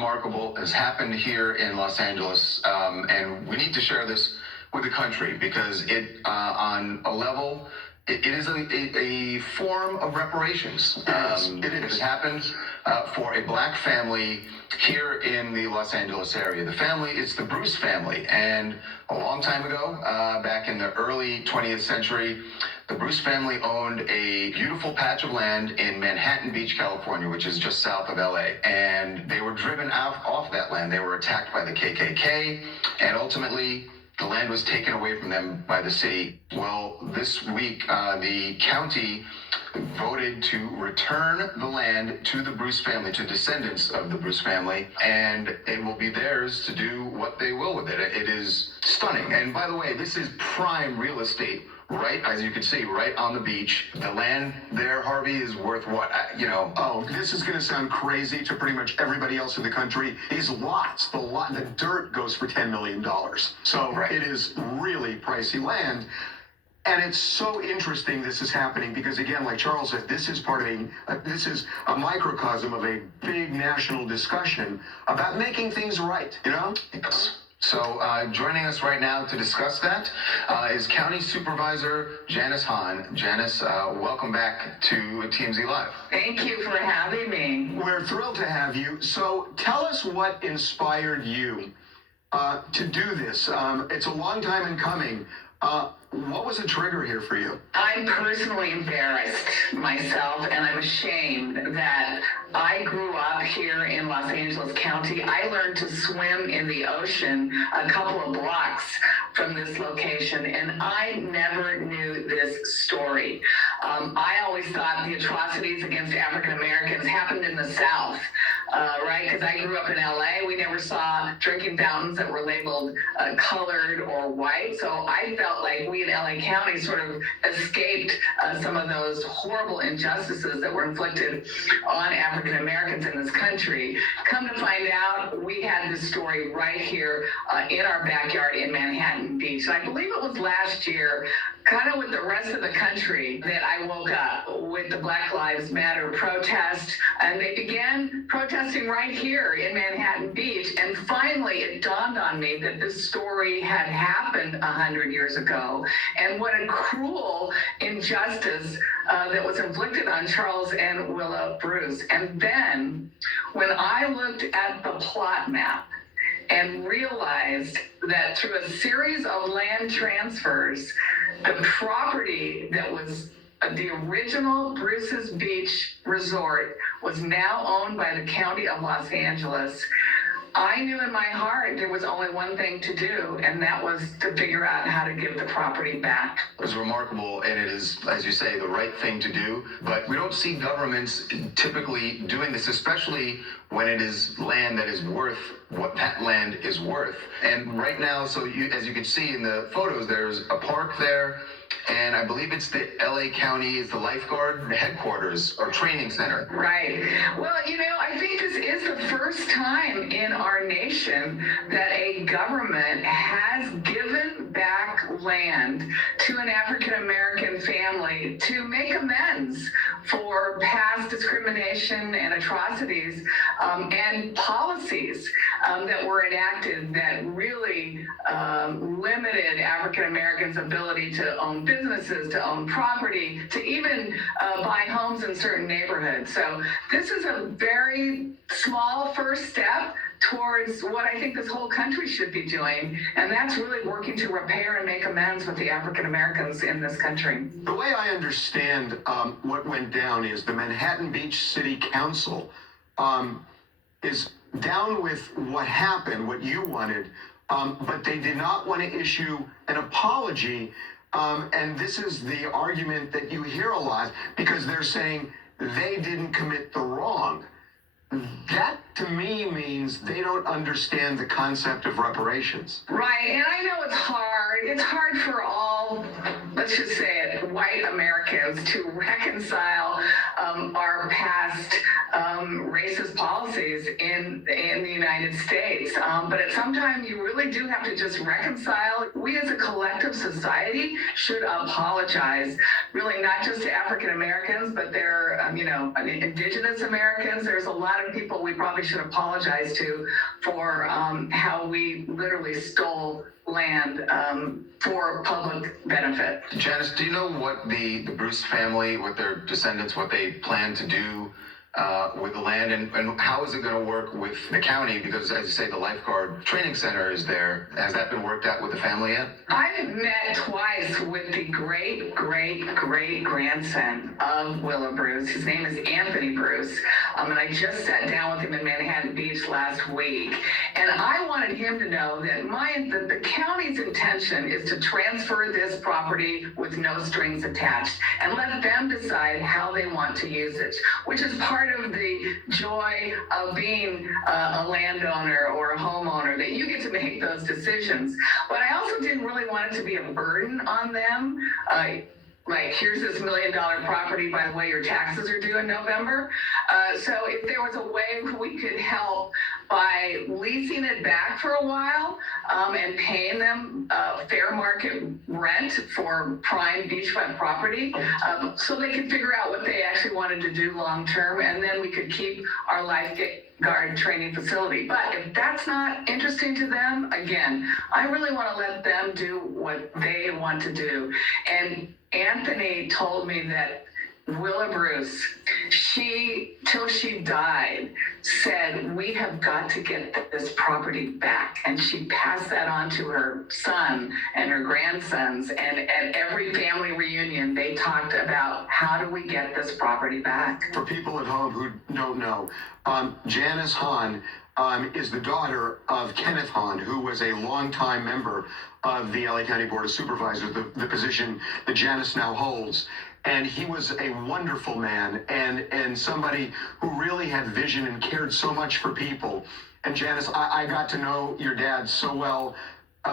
remarkable has happened here in Los Angeles, and we need to share this with the country because on a level, it is a form of reparations. It has happened for a black family here in the Los Angeles area. The family is the Bruce family, and a long time ago, back in the early 20th century, the Bruce family owned a beautiful patch of land in Manhattan Beach, California, which is just south of LA. And they were driven off that land. They were attacked by the KKK, and ultimately the land was taken away from them by the city. Well, this week, the county voted to return the land to the Bruce family, to descendants of the Bruce family, and it will be theirs to do what they will with it. It is stunning. And by the way, this is prime real estate, right, as you can see, right on the beach. The land there, Harvey, is worth what? Oh, this is going to sound crazy to pretty much everybody else in the country. These lots, the dirt goes for $10 million. So right. It is really pricey land. And it's so interesting this is happening because, again, like Charles said, this is this is a microcosm of a big national discussion about making things right, Yes. So joining us right now to discuss that is County Supervisor Janice Hahn. Janice, welcome back to TMZ Live. Thank you for having me. We're thrilled to have you. So tell us what inspired you to do this. It's a long time in coming. What was the trigger here for you? I'm personally embarrassed myself, and I'm ashamed that I grew up here in Los Angeles County. I learned to swim in the ocean a couple of blocks from this location, and I never knew this story. I always thought the atrocities against African Americans happened in the South, right? Because I grew up in LA. We never saw drinking fountains that were labeled colored or white. So I felt like we in LA County sort of escaped some of those horrible injustices that were inflicted on African Americans in this country. Come to find out, we had this story right here in our backyard in Manhattan Beach. And I believe it was last year, kind of with the rest of the country, that I woke up with the Black Lives Matter protest, and they began protesting right here in Manhattan Beach. And finally, it dawned on me that this story had happened 100 years ago, and what a cruel injustice that was inflicted on Charles and Willa Bruce. And then, when I looked at the plot map and realized that through a series of land transfers, the property that was the original Bruce's Beach Resort was now owned by the County of Los Angeles, I knew in my heart there was only one thing to do, and that was to figure out how to give the property back. It was remarkable, and it is, as you say, the right thing to do. But we don't see governments typically doing this, especially when it is land that is worth what that land is worth. And right now, as you can see in the photos, there's a park there, and I believe it's the LA County is the lifeguard headquarters or training center. Right. Well, I think this is the first time in our nation that a government has given back land to an African American family to make amends for past discrimination and atrocities and policies that were enacted that really limited African Americans' ability to own businesses, to own property, to even buy homes in certain neighborhoods. So this is a very small first step towards what I think this whole country should be doing, and that's really working to repair and make amends with the African Americans in this country. The way I understand what went down is the Manhattan Beach City Council is down with what happened, what you wanted, but they did not want to issue an apology. And this is the argument that you hear a lot because they're saying they didn't commit the wrong. That, to me, means they don't understand the concept of reparations. Right, and I know it's hard. It's hard for all let's just say it, white Americans to reconcile our past racist policies in the United States. But at some time, you really do have to just reconcile. We as a collective society should apologize, really not just to African Americans, but there are, indigenous Americans. There's a lot of people we probably should apologize to for how we literally stole land for public benefit. Janice, do you know what the Bruce family, what their descendants, what they plan to do with the land, and how is it going to work with the county? Because, as you say, the lifeguard training center is there. Has that been worked out with the family yet? I've met twice with the great-great-great-grandson of Willa Bruce. His name is Anthony Bruce. And I just sat down with him in Manhattan Beach last week. And I wanted him to know that the county's intention is to transfer this property with no strings attached and let them decide how they want to use it, which is part of the joy of being a landowner or a homeowner, that you get to make those decisions. But I also didn't really want it to be a burden on them. Like, here's this $1 million property, by the way, your taxes are due in November. So if there was a way we could help by leasing it back for a while and paying them fair market rent for prime beachfront property, so they could figure out what they actually wanted to do long term, and then we could keep our lifeguard training facility. But if that's not interesting to them, again, I really want to let them do what they want to do. And Anthony told me that Willa Bruce, till she died, said, we have got to get this property back. And she passed that on to her son and her grandsons. And at every family reunion, they talked about, how do we get this property back? For people at home who don't know, Janice Hahn is the daughter of Kenneth Hahn, who was a longtime member of the LA County Board of Supervisors, the position that Janice now holds. And he was a wonderful man and somebody who really had vision and cared so much for people. And Janice, I got to know your dad so well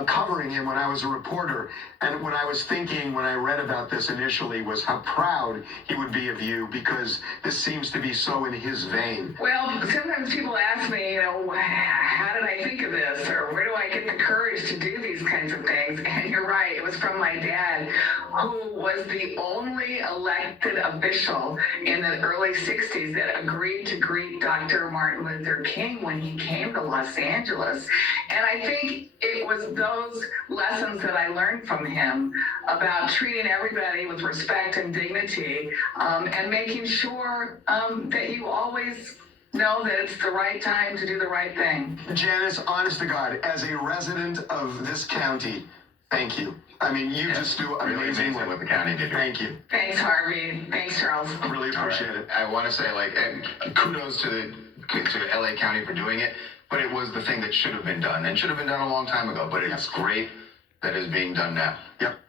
covering him when I was a reporter. And what I was thinking when I read about this initially was how proud he would be of you, because this seems to be so in his vein. Well, sometimes people ask me, how did I think of this? Or where do I get the courage to do these kinds of things? And you're right, it was from my dad, who was the only elected official in the early 60s that agreed to greet Dr. Martin Luther King when he came to Los Angeles. And I think it was those lessons that I learned from him about treating everybody with respect and dignity, and making sure that you always know that it's the right time to do the right thing. Janice, honest to God, as a resident of this county, thank you. I mean, you just do amazing work with the county. Thank you. Thanks, Harvey. Thanks, Charles. I really appreciate it. I want to say, kudos to LA County for doing it, but it was the thing that should have been done, and should have been done a long time ago. But it's great that it's being done now. Yep.